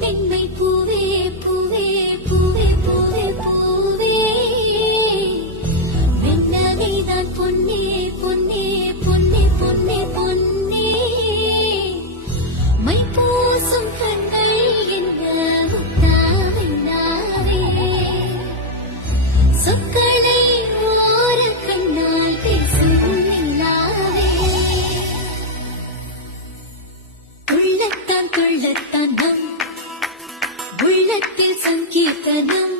பெண்மை பூவே பூவே பூவே பூவே பூவே வெண்ணமைதான் பொன்னே பொன்னே பொன்னே பொன்னே பொன்னே மை பூசும் கண்கள் என்ன முத்தாவினாவே சொற்களை ஓர கண்ணால் பேசும் நிலாவே உள்ளத்தான் கொள்ளத்தான் நம் உள்ளத்தில் சங்கீர்த்தனம்